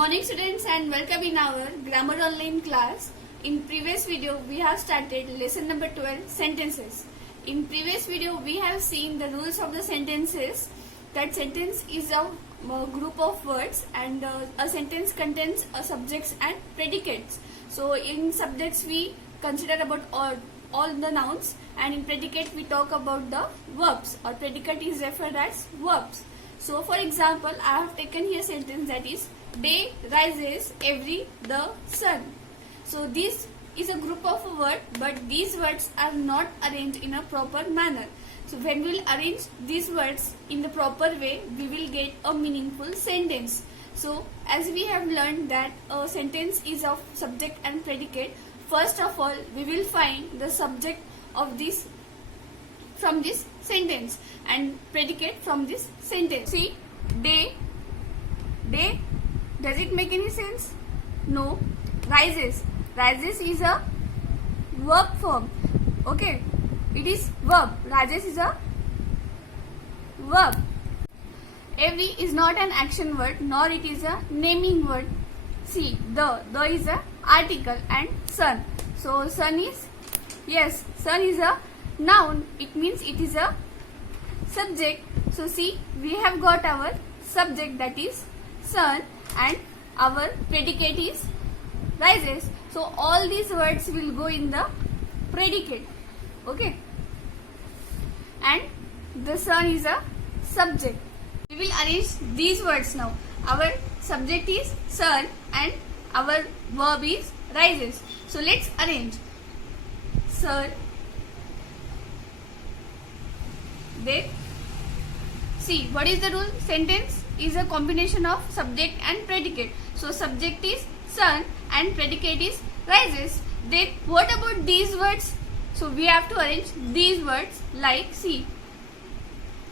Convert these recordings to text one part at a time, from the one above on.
morning students and welcome in our grammar online class. In previous video we have started lesson number 12 sentences. In previous video we have seen the rules of the sentences. That sentence is a group of words and a sentence contains subjects and predicates. So in subjects we consider about all the nouns, and in predicate we talk about the verbs, or predicate is referred as verbs. So for example, I have taken here sentence that is day rises every the sun. So this is a group of words, but these words are not arranged in a proper manner. So when we will arrange these words in the proper way, we will get a meaningful sentence. So as we have learned that a sentence is of subject and predicate, first of all we will find the subject of this from this sentence and predicate from this sentence. See, day, does it make any sense? No. Rises is a verb form. Okay, it is verb. Rises is a verb. Every is not an action word, nor it is a naming word. See, the is a article, and sun. So sun is a noun. It means it is a subject. So see, we have got our subject, that is sun, and our predicate is rises. So all these words will go in the predicate. Okay, and the sun is a subject. We will arrange these words now. Our subject is sun and our verb is rises. So let's arrange. Sun. Then see, what is the rule? Sentence is a combination of subject and predicate. So subject is sun and predicate is rises. Then what about these words? So we have to arrange these words like, see,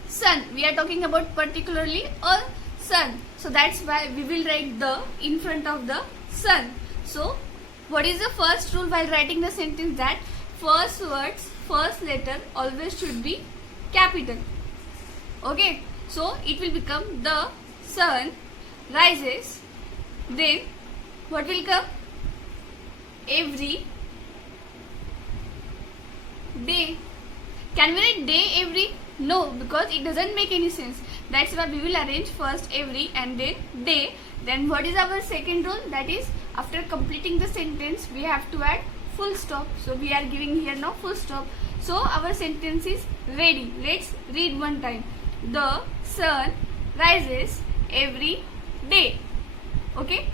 sun. We are talking about particularly a sun. So that's why we will write the in front of the sun. So what is the first rule while writing the sentence? That first words, first letter always should be capital. Okay, so it will become the sun rises. Then what will come? Every day. Can we write day every? No, because it doesn't make any sense. That's why we will arrange first every and then day. Then what is our second rule? That is, after completing the sentence we have to add full stop. So we are giving here now full stop. So our sentence is ready. Let's read one time. The sun rises every day. Okay.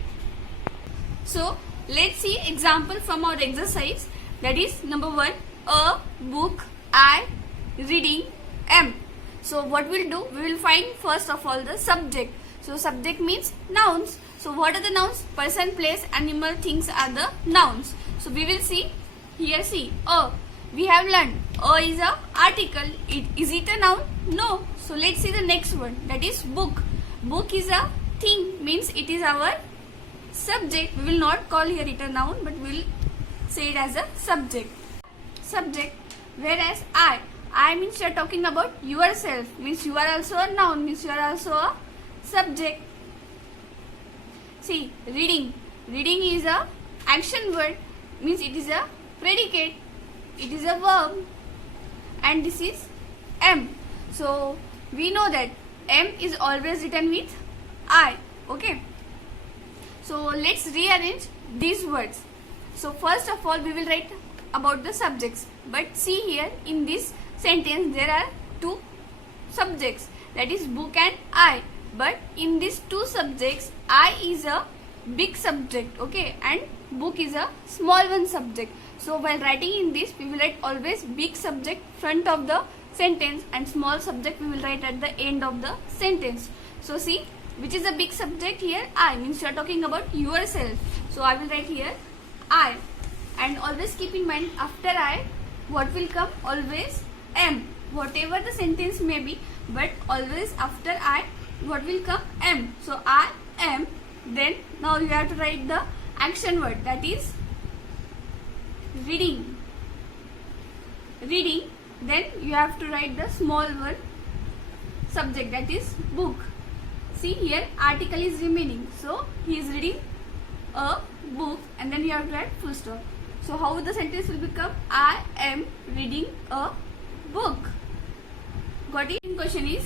So let's see example from our exercise. That is number 1. A book I reading am. So what we'll do? We will find first of all the subject. So subject means nouns. So what are the nouns? Person, place, animal, things are the nouns. So we will see here. See, a. We have learned a is a article. Is it a noun? No. So let's see the next one. That is book. Book is a thing, means it is our subject. We will not call here it a noun, but we will say it as a subject. Subject. Whereas I means you are talking about yourself, means you are also a noun, means you are also a subject. See, reading. Reading is a action word, means it is a predicate. It is a verb, and this is am. So we know that am is always written with I. Okay. So let's rearrange these words. So first of all we will write about the subjects. But see here in this sentence there are two subjects, that is book and I. But in these two subjects, I is a big subject, okay, and book is a small one subject. So while writing in this, we will write always big subject front of the sentence and small subject we will write at the end of the sentence. So see, which is the big subject here? I, means you are talking about yourself. So I will write here I, and always keep in mind after I what will come? Always am. Whatever the sentence may be, but always after I what will come? Am. So I am. Then now you have to write the action word, that is reading. Reading. Then you have to write the small word subject, that is book. See here, article is remaining. So he is reading a book, and then you have to write full stop. So how the sentence will become? I am reading a book. Got it? Question is,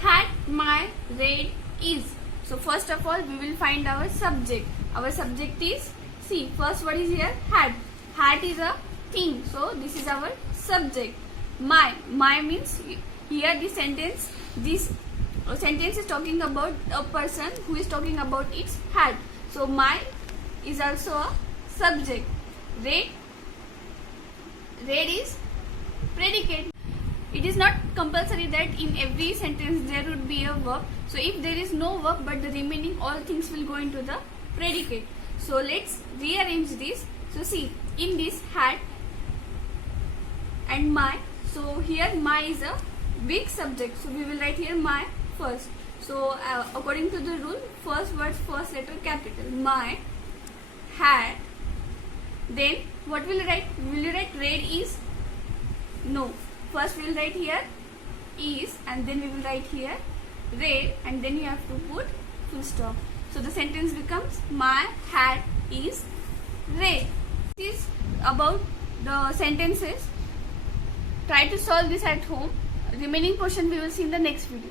hat my red is. So first of all, we will find our subject. Our subject is, see, first what is here? Hat. Hat is a thing. So this is our subject. My means here this sentence is talking about a person who is talking about its hat. So my is also a subject. Red is predicate. It is not compulsory that in every sentence there would be a verb. So if there is no verb but the remaining all things will go into the predicate. So let's rearrange this. So see, in this hat and my, so here my is a big subject. So we will write here my first. So according to the rule, first word, first letter capital. My hat. Then what will you write? Will you write red is? No. First we will write here is, and then we will write here red, and then you have to put full stop. So the sentence becomes my hat is red. This is about the sentences. Try to solve this at home. Remaining portion we will see in the next video.